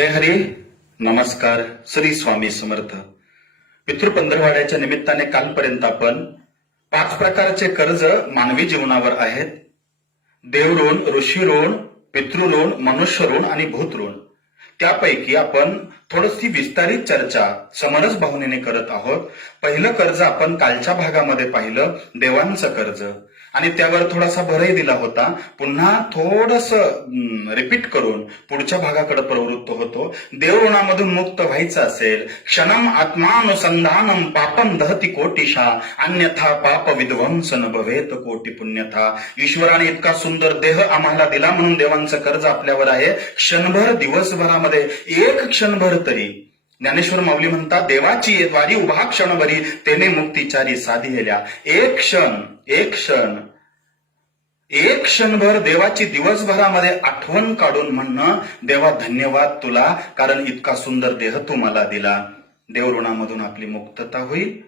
जय हरी. नमस्कार श्री स्वामी समर्थ. पितृ पंधरवाड्याच्या निमित्ताने कालपर्यंत आपण पाच प्रकारचे कर्ज मानवी जीवनावर आहेत. देवऋण ऋषी ऋण पितृऋण मनुष्य ऋण आणि भूत ऋण त्यापैकी आपण थोडीशी विस्तारित चर्चा समरस भावनेने करत आहोत. पहिलं कर्ज आपण कालच्या भागामध्ये पाहिलं देवांचं कर्ज. आणि त्यावर थोडासा भरही दिला होता. पुन्हा थोडस रिपीट करून पुढच्या भागाकडे प्रवृत्त होतो. देवऋणामधून मुक्त व्हायचं असेल क्षणम आत्मानुसंधानम पापम दहती कोटिशा अन्यथा पाप विध्वंस न भवेत कोटी पुण्यथा. ईश्वराने इतका सुंदर देह आम्हाला दिला म्हणून देवांचं कर्ज आपल्यावर आहे. क्षणभर दिवसभरामध्ये एक क्षणभर तरी ज्ञानेश्वर माऊली म्हणतात देवाची द्वारी उभा क्षणभरी तेने मुक्तीचारी साधिलेल्या. एक क्षण एक क्षण. एक क्षणभर देवाची दिवसभरामध्ये आठवण काढून म्हणणं देवा धन्यवाद तुला कारण इतका सुंदर देह तू मला दिला. देवऋणामधून आपली मुक्तता होईल.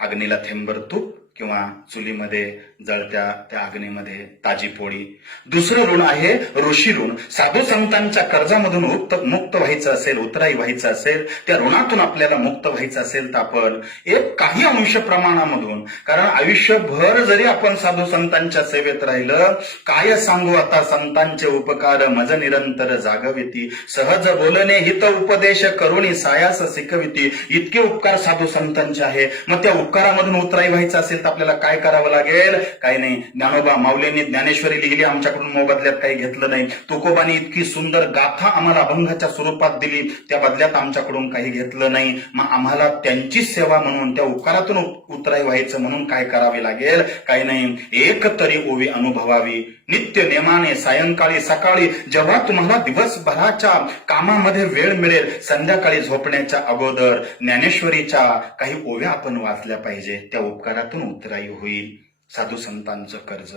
अग्नीला थेंबर तूप किंवा चुलीमध्ये जळत्या त्या अग्नीमध्ये ताजी पोळी. दुसरं ऋण आहे ऋषी ऋण. साधू संतांच्या कर्जामधून मुक्त व्हायचं असेल उतराई व्हायचं असेल त्या ऋणातून आपल्याला मुक्त व्हायचं असेल तर आपण एक काही अंश प्रमाणामधून कारण आयुष्यभर जरी आपण साधू संतांच्या सेवेत राहिलं काय सांगू आता संतांचे उपकार मज निरंतर जागविती. सहज बोलणे हित उपदेश करुणी सायास शिकविती इतके उपकार साधू संतांचे आहे. मग त्या उपकारामधून उतराई व्हायचं असेल तर आपल्याला काय करावं लागेल? काय नाही. ज्ञानोबा माऊलींनी ज्ञानेश्वरी लिहिली आमच्याकडून मोबदल्यात काही घेतलं नाही. तुकोबानी इतकी सुंदर गाथा आम्हाला अभंगाच्या स्वरूपात दिली त्या बदल्यात आमच्याकडून काही घेतलं नाही. मग आम्हाला त्यांची सेवा म्हणून त्या उपकारातून उतराई व्हायचं म्हणून काय करावे लागेल? काही नाही. एक तरी ओवी अनुभवावी. नित्य नेमाने सायंकाळी सकाळी जेव्हा तुम्हाला दिवसभराच्या कामामध्ये वेळ मिळेल संध्याकाळी झोपण्याच्या अगोदर ज्ञानेश्वरीच्या काही ओव्या आपण वाचल्या पाहिजे. त्या उपकारातून उतराई होईल. साधू संतांचं कर्ज.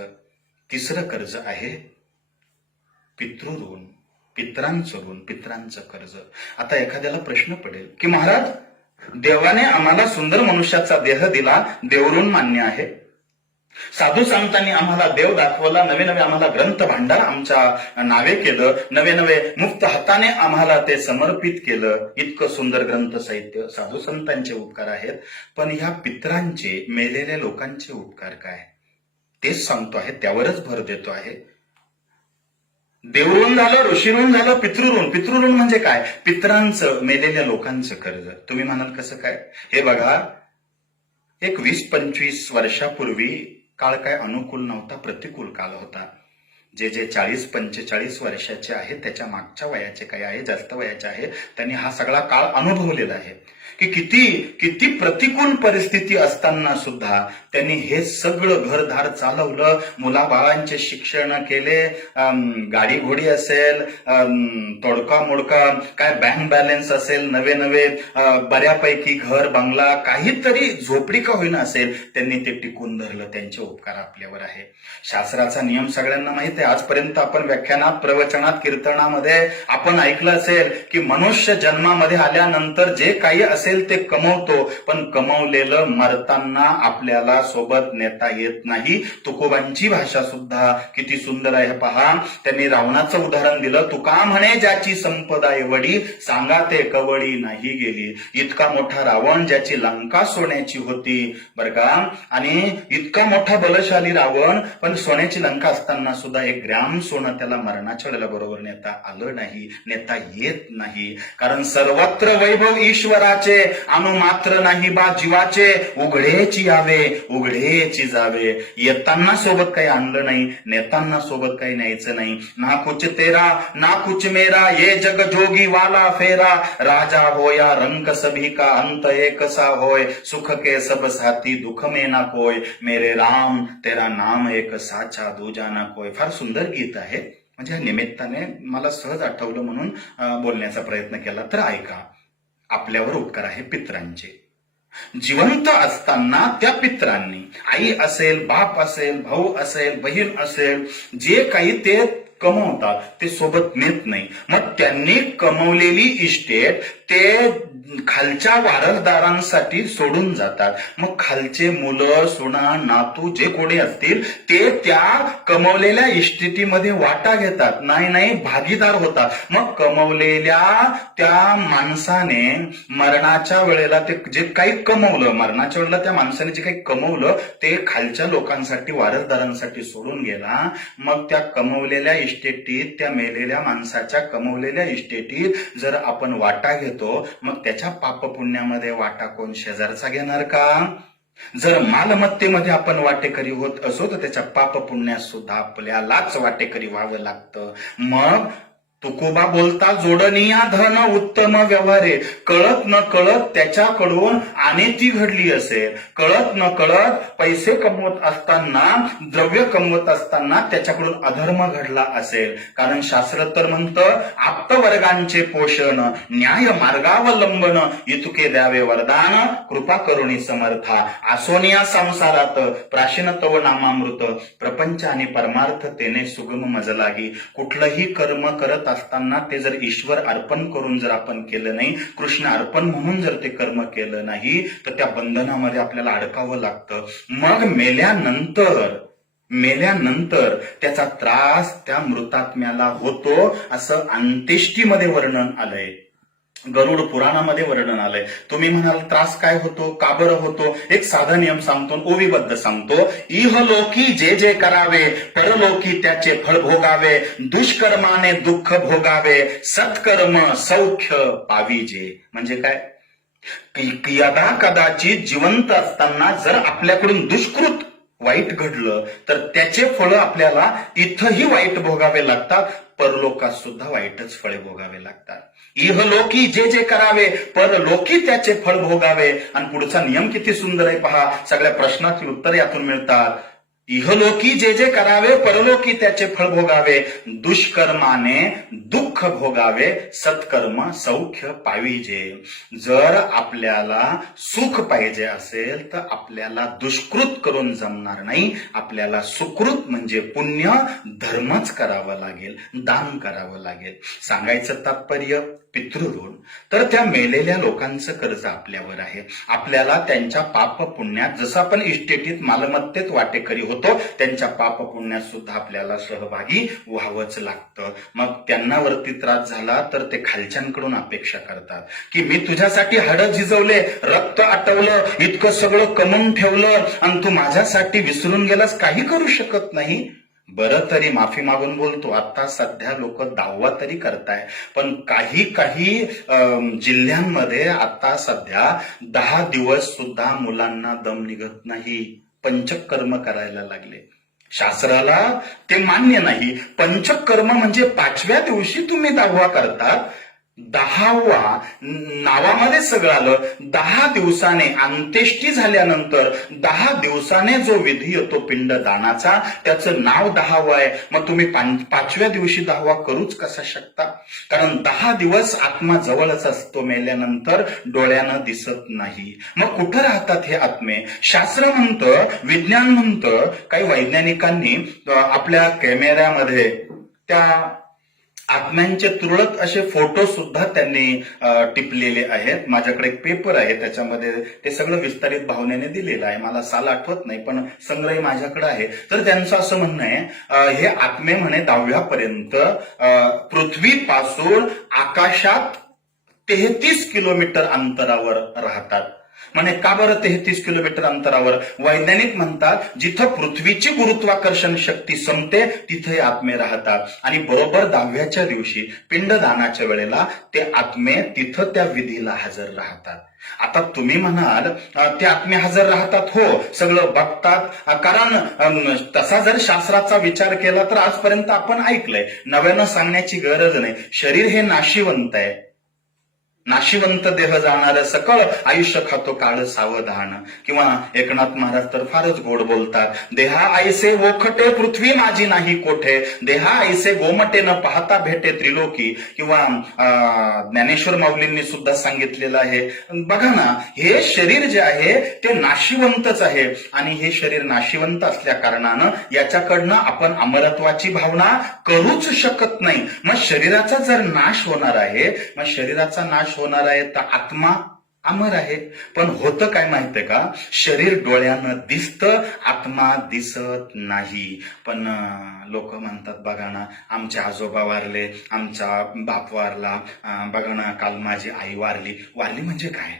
तिसरं कर्ज आहे पितृऋण. पित्रांचं ऋण पित्रांचं कर्ज. आता एखाद्याला प्रश्न पडेल की महाराज देवाने आम्हाला सुंदर मनुष्याचा देह दिला देवऋण मान्य आहे. साधू संतांनी आम्हाला देव दाखवला नवे नवे आम्हाला ग्रंथ भांडार आमच्या नावे केलं नवे नवे मुक्त हाताने आम्हाला ते समर्पित केलं. इतकं सुंदर ग्रंथ साहित्य साधू संतांचे उपकार आहेत पण ह्या पित्रांचे मेलेल्या लोकांचे उपकार काय? तेच सांगतो आहे त्यावरच भर देतो आहे. देवऋण झालं ऋषीऋण झालं पितृऋण पितृऋण म्हणजे काय? पित्रांचं मेलेल्या लोकांचं कर्ज. तुम्ही म्हणाल कसं काय? हे बघा एक वीस पंचवीस वर्षापूर्वी काळ काय अनुकूल नव्हता प्रतिकूल काळ होता. जे जे चाळीस पंचेचाळीस वर्षाचे आहेत त्याच्या मागच्या वयाचे काही आहे जास्त वयाचे आहे त्यांनी हा सगळा काळ अनुभवलेला आहे. की किती किती प्रतिकूल परिस्थिती असताना सुद्धा त्यांनी हे सगळं घरदार चालवलं. मुलाबाळांचे शिक्षण केले गाडी घोडी असेल तोडका मोडका काय बँक बॅलन्स असेल नवे नवे बऱ्यापैकी घर बंगला काहीतरी झोपडी का होईना असेल त्यांनी ते टिकून धरलं. त्यांचे उपकार आपल्यावर आहे. शास्त्राचा नियम सगळ्यांना माहीत आहे. आजपर्यंत आपण व्याख्यानात प्रवचनात कीर्तनामध्ये आपण ऐकलं असेल की मनुष्य जन्मामध्ये आल्यानंतर जे काही असेल ते कमवतो पण कमवलेलं मरताना आपल्याला सोबत नेता येत नाही. तुकोबांची भाषा सुद्धा किती सुंदर आहे पहा. त्यांनी रावणाचं उदाहरण दिलं. तुका म्हणे ज्याची संपदा एवढी सांगा ते कवळी नाही गेली. इतका मोठा रावण ज्याची लंका सोन्याची होती. बर का? आणि इतका मोठा बलशाली रावण पण सोन्याची लंका असताना सुद्धा एक ग्रॅम सोनं त्याला मरणाच्या वेळेला बरोबर नेता आलं नाही नेता येत नाही. कारण सर्वत्र वैभव ईश्वराचे अनु मात्र नाही बा जीवाचे. उघडेची यावे उघडेची जावे. येताना सोबत काही आणलं नाही नेताना सोबत काही न्यायचं नाही. ना कुछ तेरा ना कुछ मेरा ये जग जोगी वाला फेरा. राजा होया रंग सभी का अंत एक सा होय. सुख के सब साथी दुख में ना कोय. मेरे राम तेरा नाम एक साचा दूजा ना कोय. फार सुंदर गीत आहे. म्हणजे या निमित्ताने मला सहज आठवलं म्हणून अं, बोलण्याचा प्रयत्न केला. तर ऐका. आपल्यावर उपकार आहे पित्रांचे. जिवंत असताना त्या पित्रांनी आई असेल बाप असेल भाऊ असेल बहीण असेल जे काही ते कमवतात ते सोबत नेत नाही. मग त्यांनी कमवलेली इस्टेट ते खालच्या वारसदारांसाठी सोडून जातात. मग खालचे मुलं सुना नातू जे कोणी असतील ते त्या कमवलेल्या इस्टेटीमध्ये वाटा घेतात. नाही नाही भागीदार होतात. मग कमवलेल्या त्या माणसाने मरणाच्या वेळेला ते जे काही कमवलं मरणाच्या वेळेला त्या माणसाने जे काही कमवलं ते खालच्या लोकांसाठी वारसदारांसाठी सोडून गेला. मग त्या कमवलेल्या इस्टेटीत त्या मेलेल्या माणसाच्या कमवलेल्या इस्टेटीत जर आपण वाटा घेतो मग त्याच्या पापपुण्यामध्ये वाटा कोण शेजारचा घेणार का? जर मालमत्तेमध्ये आपण वाटेकरी होत असो तर त्याच्या पापपुण्यात सुद्धा आपल्यालाच वाटेकरी व्हावं लागतं. मग तुकोबा बोलता जोडनिया धन उत्तम व्यवहारे कळत न कळत त्याच्याकडून अनेती घडली असेल. कळत न कळत पैसे कमवत असताना द्रव्य कमवत असताना त्याच्याकडून अधर्म घडला असेल. कारण शास्त्र तर म्हणतं आप्तवर्गांचे पोषण न्याय मार्गावलंबन इतुके द्यावे वरदान कृपा करुणी समर्था. आसोनिया संसारात प्राचीन तव नामामृत प्रपंच आणि परमार्थतेने सुगम मजलागी. कुठलंही कर्म करत असताना ते जर ईश्वर अर्पण करून जर आपण केलं नाही कृष्ण अर्पण म्हणून जर ते कर्म केलं नाही तर त्या बंधनामध्ये आपल्याला अडकावं लागतं. मग मेल्यानंतर मेल्यानंतर त्याचा त्रास त्या मृतात्म्याला होतो असं अंत्येष्टीमध्ये वर्णन आलंय. गरुड पुराणामध्ये वर्णन आलंय. तुम्ही म्हणाल त्रास काय होतो? का बरं होतो? एक साधा नियम सांगतो ओवीबद्ध सांगतो. इहलोकी जे जे करावे परलोकी त्याचे फळ भोगावे दुष्कर्माने दुःख भोगावे सत्कर्म सौख्य पाविजे. म्हणजे काय? यदा कदाचित जिवंत असताना जर आपल्याकडून दुष्कृत वाईट घडलं तर त्याचे फळ आपल्याला इथंही वाईट भोगावे लागतात. परलोकात सुद्धा वाईटच फळे भोगावे लागतात. इहलोकी जे जे करावे परलोकी त्याचे फळ भोगावे. आणि पुढचा नियम किती सुंदर आहे पहा. सगळ्या प्रश्नाची उत्तर यातून मिळतात. इहलोकी जे जे करावे परलोकी त्याचे फळ भोगावे. दुष्कर्माने दुःख भोगावे सत्कर्म सौख्य पाहिजे. जर आपल्याला सुख पाहिजे असेल तर आपल्याला दुष्कृत करून जमणार नाही. आपल्याला सुकृत म्हणजे पुण्य धर्मच करावं लागेल दान करावं लागेल. सांगायचं तात्पर्य पितृऋण. तर त्या मेलेल्या लोकांचं कर्ज आपल्यावर आहे. आपल्याला त्यांच्या पाप पुण्यात जसं आपण इस्टेटीत मालमत्तेत वाटेकरी होतो त्यांच्या पाप पुण्यात सुद्धा आपल्याला सहभागी व्हावंच लागतं. मग त्यांना वरती त्रास झाला तर ते खालच्यांकडून अपेक्षा करतात. की मी तुझ्यासाठी हडं झिजवले रक्त आटवलं इतकं सगळं कमवून ठेवलं आणि तू माझ्यासाठी विसरून गेलास काही करू शकत नाही. बरं तरी माफी मागून बोलतो. आता सध्या लोक दावा तरी करताय पण काही काही जिल्ह्यांमध्ये आता सध्या दहा दिवस सुद्धा मुलांना दम निघत नाही. पंचकर्म करायला लागले. शास्त्राला ते मान्य नाही. पंचकर्म म्हणजे पाचव्या दिवशी तुम्ही दावा करतात. दहावा नावामध्ये सगळं आलं. दहा दिवसाने अंत्येष्टी झाल्यानंतर दहा दिवसाने जो विधी येतो पिंडदानाचा त्याचं नाव दहावं आहे. मग तुम्ही पाचव्या दिवशी दहावा करूच कसा शकता? कारण दहा दिवस आत्मा जवळच असतो मेल्यानंतर डोळ्यानं दिसत नाही. मग कुठं राहतात हे आत्मे? शास्त्र म्हणतं विज्ञान म्हणतं काही वैज्ञानिकांनी आपल्या कॅमेऱ्यामध्ये त्या आत्म्यांचे तुरळक असे फोटो सुद्धा त्यांनी टिपलेले आहेत. माझ्याकडे एक पेपर आहे त्याच्यामध्ये ते सगळं विस्तारित भावनेने दिलेलं आहे. मला साल आठवत नाही पण संग्रही माझ्याकडे आहे. तर त्यांचं असं म्हणणं आहे हे आत्मे म्हणे दहाव्यापर्यंत पृथ्वीपासून आकाशात तेहतीस किलोमीटर अंतरावर राहतात. म्हणे का बरं तेहतीस किलोमीटर अंतरावर? वैज्ञानिक म्हणतात जिथं पृथ्वीची गुरुत्वाकर्षण शक्ती संपते तिथे आत्मे राहतात. आणि बरोबर दहाव्याच्या दिवशी पिंडदानाच्या वेळेला ते आत्मे तिथं त्या विधीला हजर राहतात. आता तुम्ही म्हणाल ते आत्मे हजर राहतात हो सगळं बघतात. कारण तसा जर शास्त्राचा विचार केला तर आजपर्यंत आपण ऐकलंय. नव्यानं सांगण्याची गरज नाही. शरीर हे नाशिवंत आहे. नाशिवंत देह जाणार सकळ आयुष्य खातो काळ सावधान. किंवा एकनाथ महाराज तर फारच गोड बोलतात. देहा ऐसे वोखटे पृथ्वी माझी नाही कोठे. देहा आईसे गोमटे न पाहता भेटे त्रिलोकी. किंवा ज्ञानेश्वर माऊलींनी सुद्धा सांगितलेलं आहे. बघा ना हे शरीर जे आहे ते नाशिवंतच आहे. आणि हे शरीर नाशिवंत असल्या कारणानं याच्याकडनं आपण अमरत्वाची भावना करूच शकत नाही. मग शरीराचा जर नाश होणार आहे मग शरीराचा नाश नाश होणार आहे तर आत्मा अमर आहे. पण होतं काय माहितीये का? शरीर डोळ्यानं दिसतं आत्मा दिसत नाही. पण लोक म्हणतात बघा ना आमचे आजोबा वारले आमचा बाप वारला बघा ना काल माझी आई वारली. वारली म्हणजे काय?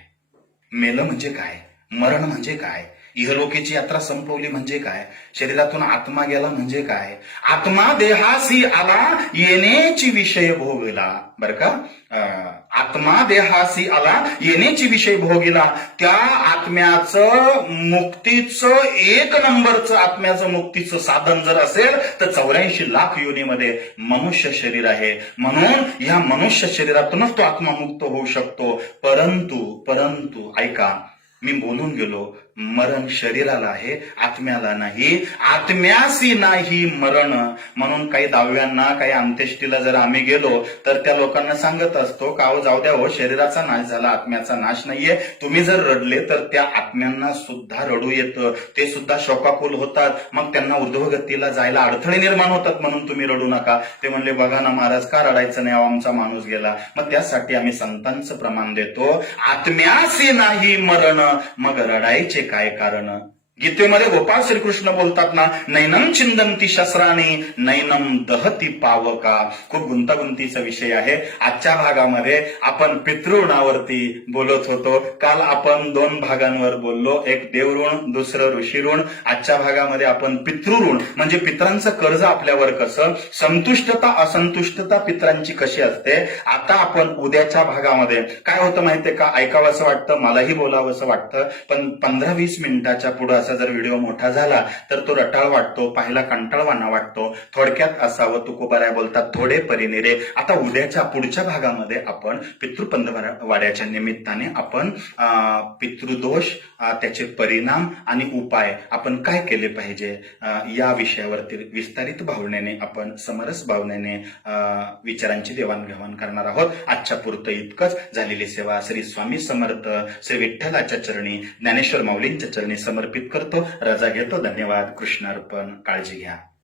मेलं म्हणजे काय? मरण म्हणजे काय? इहलोकीची यात्रा संपवली म्हणजे काय? शरीरातून आत्मा गेला म्हणजे काय? आत्मा देहासी आला येण्याची विषय भोगला बर का? अं, आत्मा देहासी आला. येण्याची विषय भोगिला. त्या आत्म्याचं मुक्तीचं एक नंबरचं आत्म्याचं मुक्तीचं साधन जर असेल तर चौऱ्याऐंशी लाख योनीमध्ये मनुष्य शरीर आहे. म्हणून या मनुष्य शरीरातूनच तो आत्मा मुक्त होऊ शकतो. परंतु परंतु ऐका मी बोलून गेलो. मरण शरीराला आहे आत्म्याला नाही. आत्म्यासी नाही मरण. म्हणून काही दहाव्यांना काही अंत्येष्टीला जर आम्ही गेलो तर त्या लोकांना सांगत असतो का हो जाऊ द्या हो शरीराचा नाश झाला आत्म्याचा नाश नाहीये. तुम्ही जर रडले तर त्या आत्म्यांना सुद्धा रडू येतं. ते सुद्धा शोकाकुल होतात. मग त्यांना ऊर्ध्वगतीला जायला अडथळे निर्माण होतात म्हणून तुम्ही रडू नका. ते म्हणले बघा ना महाराज का रडायचं नाही? आमचा माणूस गेला. मग त्यासाठी आम्ही संतांचं प्रमाण देतो. आत्म्यासी नाही मरण. मग रडायचे काय कारण? गीतेमध्ये गोपाळ श्रीकृष्ण बोलतात ना नैनम चिंदंती शस्त्राने नैनम दहती पावका. खूप गुंतागुंतीचा विषय आहे. आजच्या भागामध्ये आपण पितृणावरती बोलत होतो. काल आपण दोन भागांवर बोललो. एक देवऋण दुसरं ऋषीऋण. आजच्या भागामध्ये आपण पितृऋण म्हणजे पित्रांचं कर्ज आपल्यावर कसं? संतुष्टता असंतुष्टता पित्रांची कशी असते? आता आपण उद्याच्या भागामध्ये काय होतं माहितीये का? ऐकावं असं वाटतं मलाही बोलावं असं वाटतं पण पंधरा वीस मिनिटाच्या पुढे असं जर व्हिडिओ मोठा झाला तर तो रटाळ वाटतो पाहायला कंटाळवाना वाटतो. थोडक्यात असावं तुकोबाराय बोलतात थोडे परिनिरे आता उद्याच्या पुढच्या भागामध्ये आपण पितृपंधवाड्याच्या निमित्ताने आपण पितृदोष त्याचे परिणाम आणि उपाय आपण काय केले पाहिजे या विषयावरती विस्तारित भावनेने आपण समरस भावनेने अं, विचारांची देवाणघेवाण करणार आहोत. आजच्या पुरतं इतकंच. झालेली सेवा श्री स्वामी समर्थ श्री विठ्ठलाच्या चरणी ज्ञानेश्वर माऊलींच्या चरणी समर्पित करतो. रजा घेतो. धन्यवाद. कृष्णार्पण. काळजी घ्या.